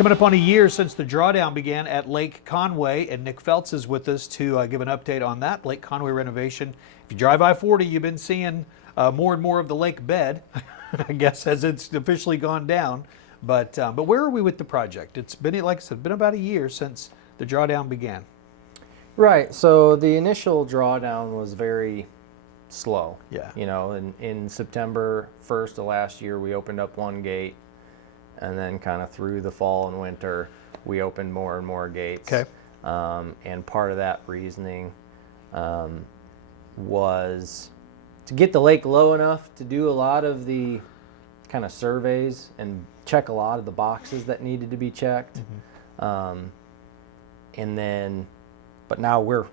coming up on a year since the drawdown began at Lake Conway, and Nick Feltz is with us to give an update on that Lake Conway renovation. If you drive I-40, you've been seeing more and more of the lake bed, I guess, as it's officially gone down. But where are we with the project? It's been, like I said, been about a year since the drawdown began. Right. So the initial drawdown was very slow. Yeah. You know, in September 1st of last year, we opened up one gate, and then kind of through the fall and winter, we opened more and more gates. Okay. And part of that reasoning was to get the lake low enough to do a lot of the kind of surveys and check a lot of the boxes that needed to be checked. Mm-hmm. And then, but now we're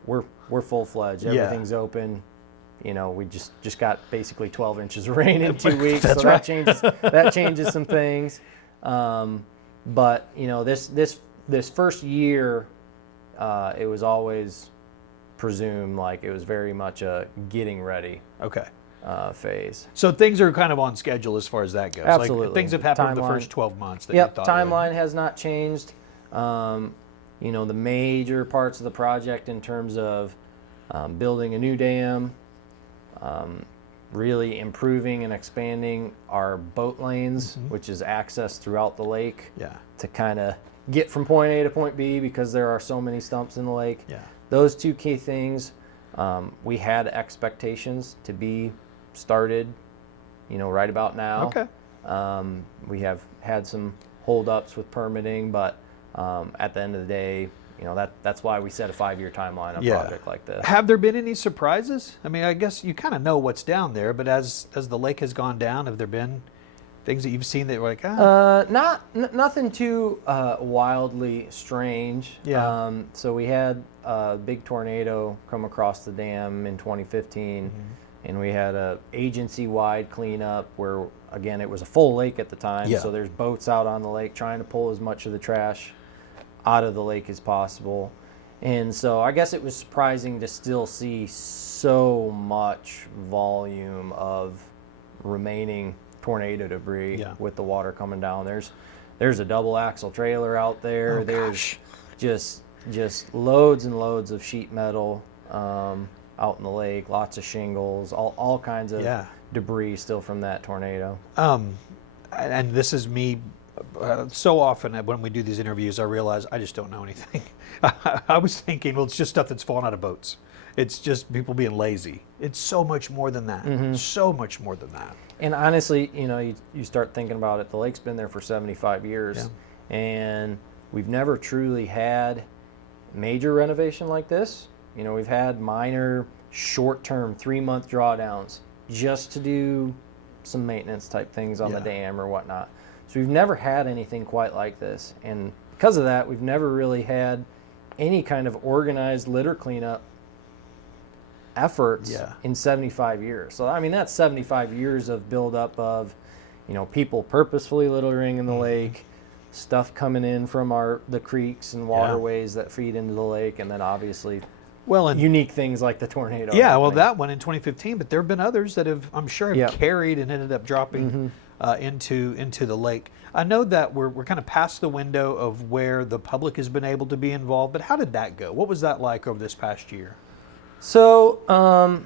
full-fledged. Everything's open. You know, we just got basically 12 inches of rain in 2 weeks, That's so right. that changes some things. But you know, this first year, it was always presumed like it was very much a getting ready phase. So things are kind of on schedule as far as that goes. Absolutely. Like, things have happened in the first 12 months that you Yep, thought timeline has not changed. You know, the major parts of the project in terms of building a new dam, really improving and expanding our boat lanes, Mm-hmm. which is access throughout the lake, Yeah. to kind of get from point A to point B because there are so many stumps in the lake. Yeah. Those two key things, we had expectations to be started, you know, right about now. Okay. We have had some holdups with permitting, but at the end of the day, you know, that's why we set a 5-year timeline on a project like this. Have there been any surprises? I mean, I guess you kind of know what's down there, but as the lake has gone down, have there been things that you've seen that were like, Nothing too wildly strange. Yeah. So we had a big tornado come across the dam in 2015, Mm-hmm. and we had a agency-wide cleanup where, again, it was a full lake at the time. Yeah. So there's boats out on the lake trying to pull as much of the trash out of the lake as possible. And so I guess it was surprising to still see so much volume of remaining tornado debris with the water coming down. There's a double axle trailer out there. Oh, there's just loads and loads of sheet metal out in the lake, lots of shingles, all kinds of debris still from that tornado. And this is me. So often when we do these interviews, I realize I just don't know anything. I was thinking, well, it's just stuff that's fallen out of boats. It's just people being lazy. It's so much more than that. Mm-hmm. So much more than that. And honestly, you know, you start thinking about it, the lake's been there for 75 years, and we've never truly had major renovation like this. You know, we've had minor, short-term, 3-month drawdowns just to do some maintenance type things on the dam or whatnot. So we've never had anything quite like this. And because of that, we've never really had any kind of organized litter cleanup efforts in 75 years. So, I mean, that's 75 years of buildup of, you know, people purposefully littering in the lake, stuff coming in from the creeks and waterways that feed into the lake, and then obviously and unique things like the tornado. Yeah, well, that one in 2015, but there have been others that have, I'm sure, carried and ended up dropping into the lake. I know that we're kind of past the window of where the public has been able to be involved, but how did that go? What was that like over this past year? So,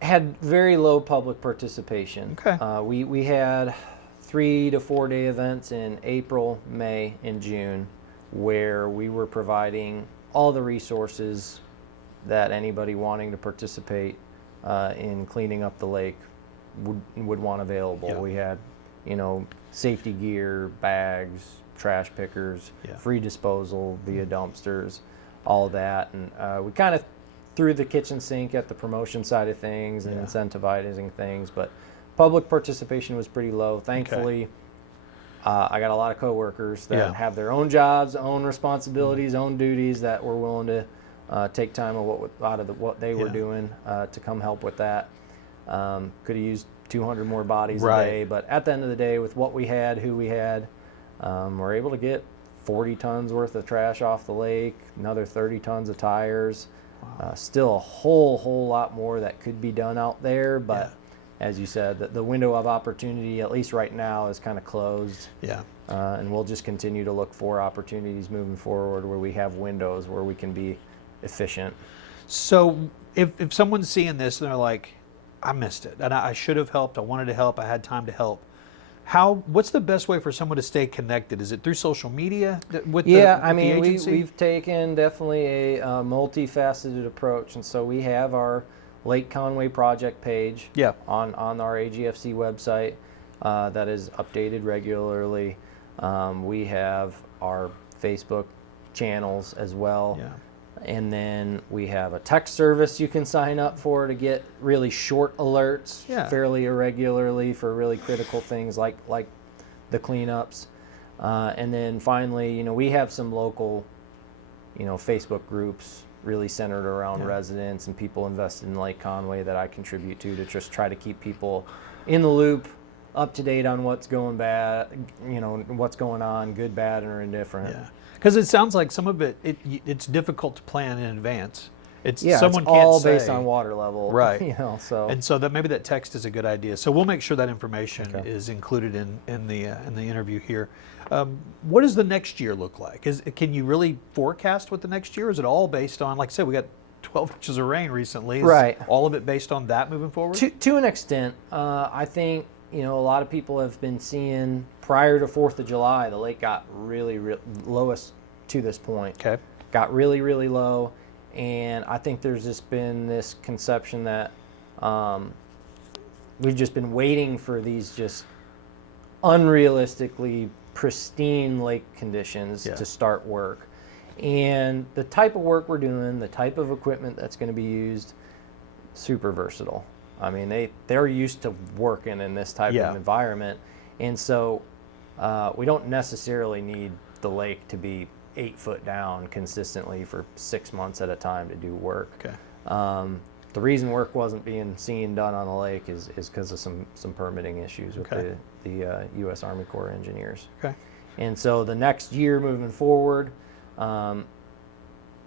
had very low public participation. Okay. We had 3 to 4 day events in April, May, and June where we were providing all the resources that anybody wanting to participate in cleaning up the lake would want available. Yeah. We had, you know, safety gear, bags, trash pickers, free disposal via dumpsters, all of that. And we kind of threw the kitchen sink at the promotion side of things and incentivizing things, but public participation was pretty low. Thankfully, I got a lot of coworkers that have their own jobs, own responsibilities, own duties that were willing to take time out of what they were doing to come help with that. Could have used 200 more bodies a day, but at the end of the day, with what we had, who we had, we're able to get 40 tons worth of trash off the lake, another 30 tons of tires. Still a whole lot more that could be done out there, but as you said, the window of opportunity, at least right now, is kind of closed. Yeah. And we'll just continue to look for opportunities moving forward where we have windows where we can be efficient. So if someone's seeing this and they're like, I missed it, and I should have helped, I wanted to help, I had time to help, what's the best way for someone to stay connected? Is it through social media with the agency? We've taken definitely a multifaceted approach, and so we have our Lake Conway project page on our AGFC website that is updated regularly. We have our Facebook channels as well. Yeah. And then we have a text service you can sign up for to get really short alerts fairly irregularly for really critical things like the cleanups. And then finally, we have some local, Facebook groups really centered around residents and people invested in Lake Conway that I contribute to just try to keep people in the loop, up to date on what's going bad, what's going on, good, bad, or indifferent. Yeah. Because it sounds like some of it's difficult to plan in advance. It's someone can't all say, based on water level, right? So that maybe that text is a good idea. So we'll make sure that information is included in the interview here. What does the next year look like? Can you really forecast what the next year? Is it all based on, like I said, we got 12 inches of rain recently? Is all of it based on that moving forward? To an extent, I think. A lot of people have been seeing prior to 4th of July, the lake got really lowest to this point. Okay. Got really, really low. And I think there's just been this conception that we've just been waiting for these just unrealistically pristine lake conditions to start work. And the type of work we're doing, the type of equipment that's going to be used, super versatile. I mean, they're used to working in this type of environment, and so we don't necessarily need the lake to be 8 foot down consistently for 6 months at a time to do work. Okay. The reason work wasn't being done on the lake is because of some permitting issues with the U.S. Army Corps of Engineers. Okay. And so the next year moving forward, on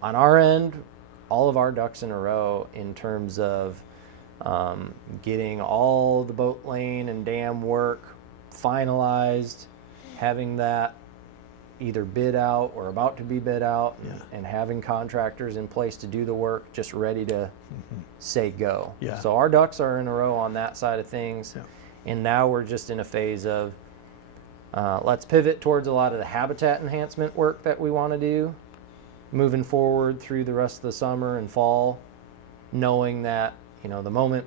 our end, all of our ducks in a row in terms of getting all the boat lane and dam work finalized, having that either bid out or about to be bid out, and having contractors in place to do the work, just ready to say go. Yeah. So our ducks are in a row on that side of things, and now we're just in a phase of let's pivot towards a lot of the habitat enhancement work that we want to do moving forward through the rest of the summer and fall, knowing that the moment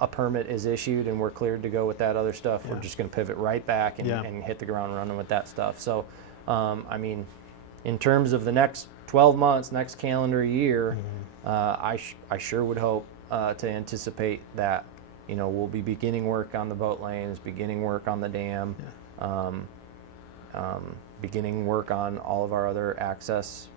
a permit is issued and we're cleared to go with that other stuff, we're just going to pivot right back and hit the ground running with that stuff. So, I mean, in terms of the next 12 months, next calendar year, I sure would hope to anticipate that, we'll be beginning work on the boat lanes, beginning work on the dam, beginning work on all of our other access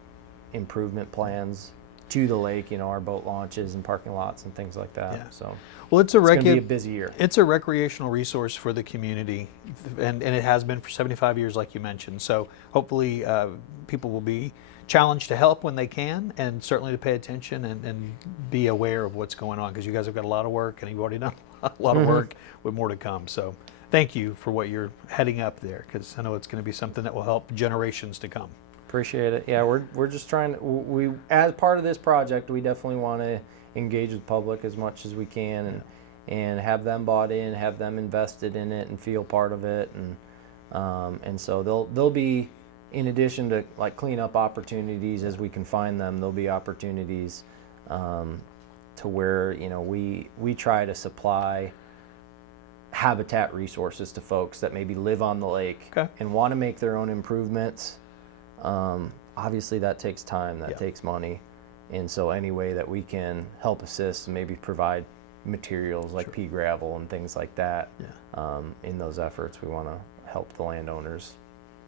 improvement plans to the lake, our boat launches and parking lots and things like that. Yeah. So, well, it's going to be a busy year. It's a recreational resource for the community, and it has been for 75 years, like you mentioned. So hopefully people will be challenged to help when they can, and certainly to pay attention and be aware of what's going on, because you guys have got a lot of work, and you've already done a lot of work with more to come. So thank you for what you're heading up there, because I know it's going to be something that will help generations to come. Appreciate it. Yeah, we're just trying to, as part of this project, we definitely want to engage with the public as much as we can, and have them bought in, have them invested in it, and feel part of it, and so they'll be, in addition to like cleanup opportunities as we can find them, there'll be opportunities to where we try to supply habitat resources to folks that maybe live on the lake and want to make their own improvements. Obviously that takes time, that takes money, and so any way that we can help assist and maybe provide materials like pea gravel and things like that in those efforts, we want to help the landowners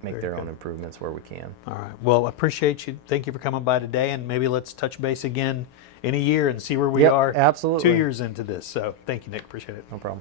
make their own improvements where we can. All right. Well, appreciate you. Thank you for coming by today, and maybe let's touch base again in a year and see where we are. Absolutely. 2 years into this. So thank you, Nick. Appreciate it. No problem.